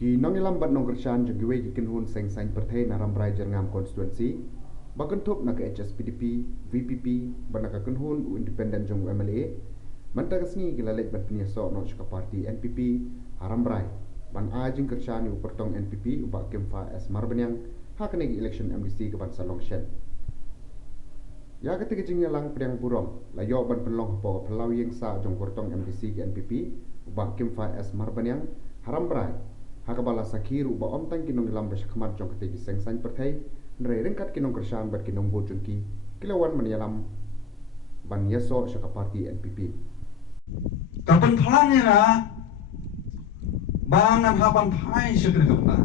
Ki nongilam bat nong kershan jeng giwe gikin hun seng sain perthai naram brai jerngam konstituensi bakan thup nak HSPDP VPP banaka kan hun u independent jeng MLA manta kasni gilalek bat pnia so no shka parti NPP haram brai ban a jeng kershan u pertong NPP u bak kemfa as marbanyang hakane gi election MDC ke ban salong shen ya ketika jeng yalang pedang burong layo ban pelong po pelau yang sa jeng pertong MDC ke NPP u bak kemfa as marbanyang haram brai hakabala sakiru ba omtang kinong ilam besya khamat jong kete giseng sain perthai nre ringkat kinong kershan bat kinong bojunki kilawan manialam ban yaso syaka parti NPP kapan phalangnya na bangan hapan phai syakri kapna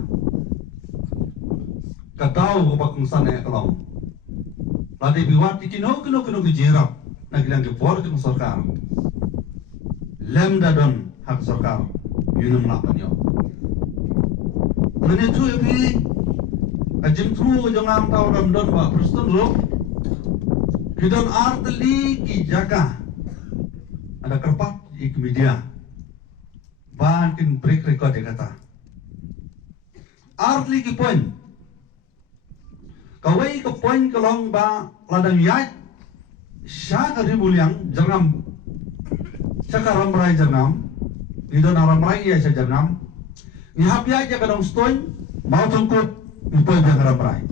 katau ba kungsan e kalong lade biwat kino jerap na gilang ke por ke sarkar lemda don hak sarkar yunum la panyo mene tu epi ajim tu jangan tahu ramdon ba prestun ro kidon artli ki jaga ada kerpat ik media ban kin break record kata artli ki point kawai ke point kalong ba ladang yai sya kari buliang jangam sakaram rai jangam kidon aram rai ya sya jangam ni hapya aja kadang stoin mau tungkut ni poin jangara prai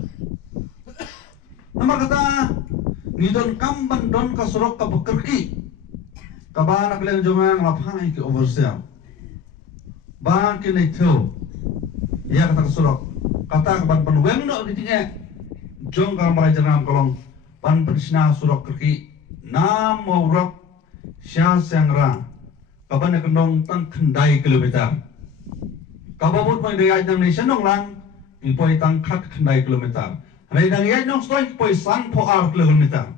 nomor kata ni don kamban don kasurok ka bekerki kabana kalian jongang laphai ke oversell ba kini tu ya kata kasurok kata kaban penweng no ditinge jong karam rai jangam kolong pan persna surok kerki nam maurok sya sangra kaban kendong tan kendai kilometer kababut mai dayai nang nation nong lang ipoi tang khat khandai kilometer rai dang yai nong stoi poi san po ar kilometer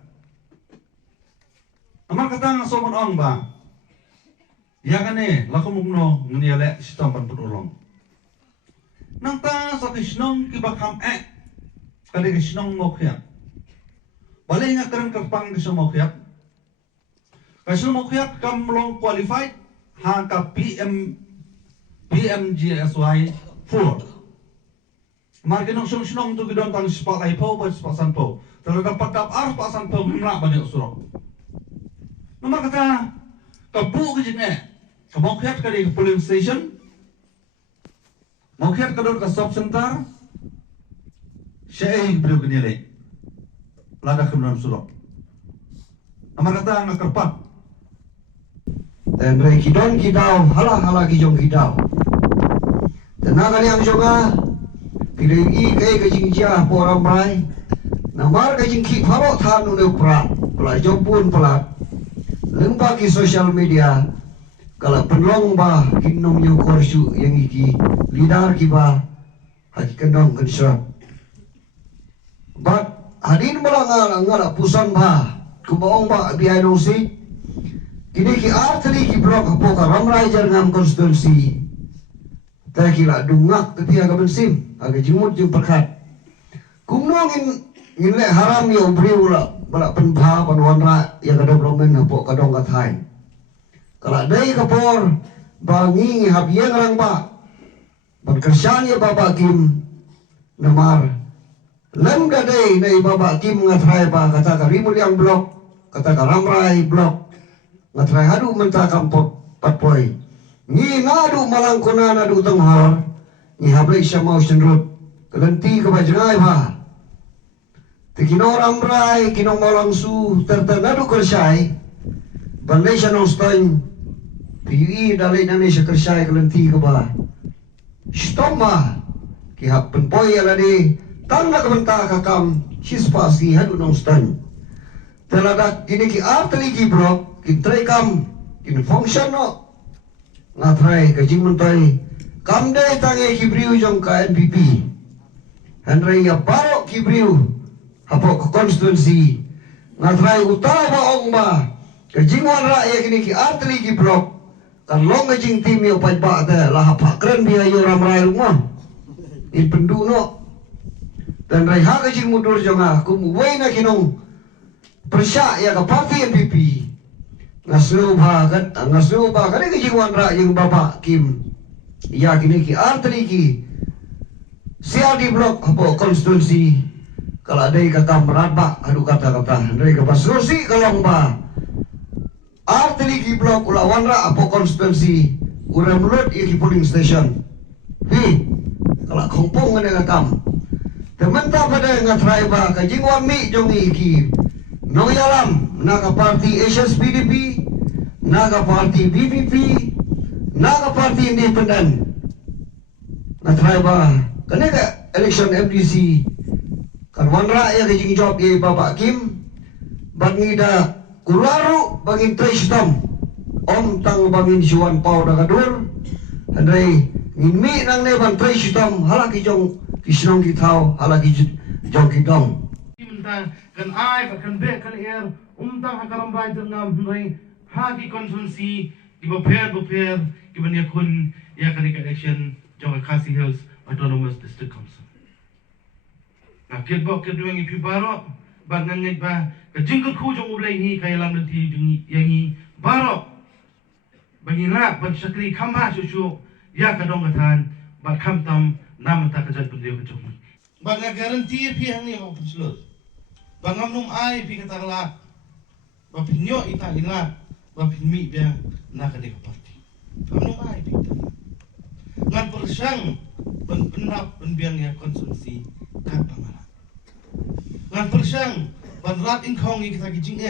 amar kata ngasomon ong ba ya kane lakumugno ngniale sitam pan putulong nang ta sa kisnong kibakam kali kisnong mokhya balai nga karang karpang kisnong mokhya kisnong mokhya kamlong qualified ha ka PMGSY 4 marginong sunong tu gidon tang spak ai po ba spak san po terdapat patap ar spak san po mra banyak surok nama kata kabu ke jine kabong khiat ka di polling station mau khiat ka dor ka stop center syai beliau kenile lada kemudian surok nama kata ngakerpat dan rei kidon kidau hala kijong kidau tenaga yang jonga pilih kai kajing jah poram rai namar kajing ki pharo thanu ne prat pela jompun pelat lempa ki social media kala penlong ba kinnom yu korsu yang iki lidar ki ba haki kendong kensra but hadin melanga ngala pusan ba kubaong ba biay no si kini ki arteri ki blok apo ka ramrai jarngam konstituensi ta kila dungak tapi aga bensim aga jimut jum perkat kumno ngin le haram yo briula bala penpha panwanra ya kadong romen apo kadong kathai kala dai kapor bangi habien rang ba ban kersan ya baba kim namar lem gadai nei baba kim ngathai ba kata ka rimul yang blok kata ka ramrai blok ngathai hadu menta kampot patpoi ni nadu malangkona nadu tenghor ni hablai syamau senrut kelenti ke bajengai ba tikino ramrai kino malangsu tertenadu kersai bandai syanong stoin PUI dalai nane syakersai kelenti ke ba stoma ki hap penpoi alade tanda kebenta kakam sispasi hadu nong stoin teladak kini ki arteli ki brok kin trekam kin function no ngatrai kajing mentai kamdai tangi kibriu jong ka NPP handrai ya barok kibriu hapo ke konstituensi ngatrai utama ong ba kajing wanra ya kini ki arteli ki blok kan long kajing tim yo pai ba te lah hapa keren biaya yo ramrai rumah in penduno dan rai ha kajing mundur jong aku muwai na kinong persya ya ka parti NPP ngasuba kan ini kejiwan ra yang Bapak Kim Ya kini ki arteri ki CRD blok apa konstitusi kalau ada kata merabak adu kata-kata dari ke Basusi kalau ba arteri ki blok ulawan ra apa konstitusi urang mulut ki polling station kalau kumpung ngene kam teman ta pada ngatrai ba kajing wami jongi ki no yalam naga parti HSPDP naga parti BPP naga parti independen ngatrai ba kene ka election FDC kan wanra ya kajing job ye Bapak Kim bangi da kularu bangin tristom om tang bangin Juan Pau dagadur andai ngimi nang ne bang tristom halaki jong kisnong kitau halaki jong kitong Minta kan ai kan be kan umtang hakaram rai ngam rai hagi konsulsi di beper di bania kun ya kan election jong Khasi Hills Autonomous District Council. Nah kirbok kedua ngi pibaro bangan ngi ba kajing ku jong ulai ni kaya lam nanti yangi baro bangina ban sakri khamba susu ya kadong katan ba khamtam nam ta kajat bundio kajong banga garanti pi hang ni mo penslot bangam num ai pi katala ba pinyo ita ila ba pinmi bia na ka de parti bangam ai pi ta ngan persang ban pendap ban biang ya konsumsi ka pamala ngan persang ban rat in khong ni kita kijing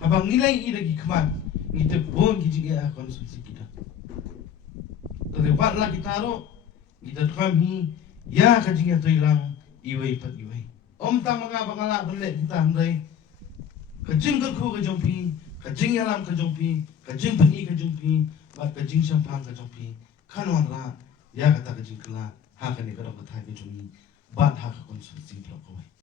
abang nilai i lagi kman ni te bon kijing konsumsi kita terlebat lah kita ro kita kami ya kajing ya toilang iwai pat iwai om tang mga bangala balik kita handai kajing kerku kajongpi kajing yalam kajongpi kajing peni kajongpi bat kajing sampang kajongpi kanwan ra ya kata kajing kela ha kan ni kadang kata kajongni bat ha konsumsi blok kawai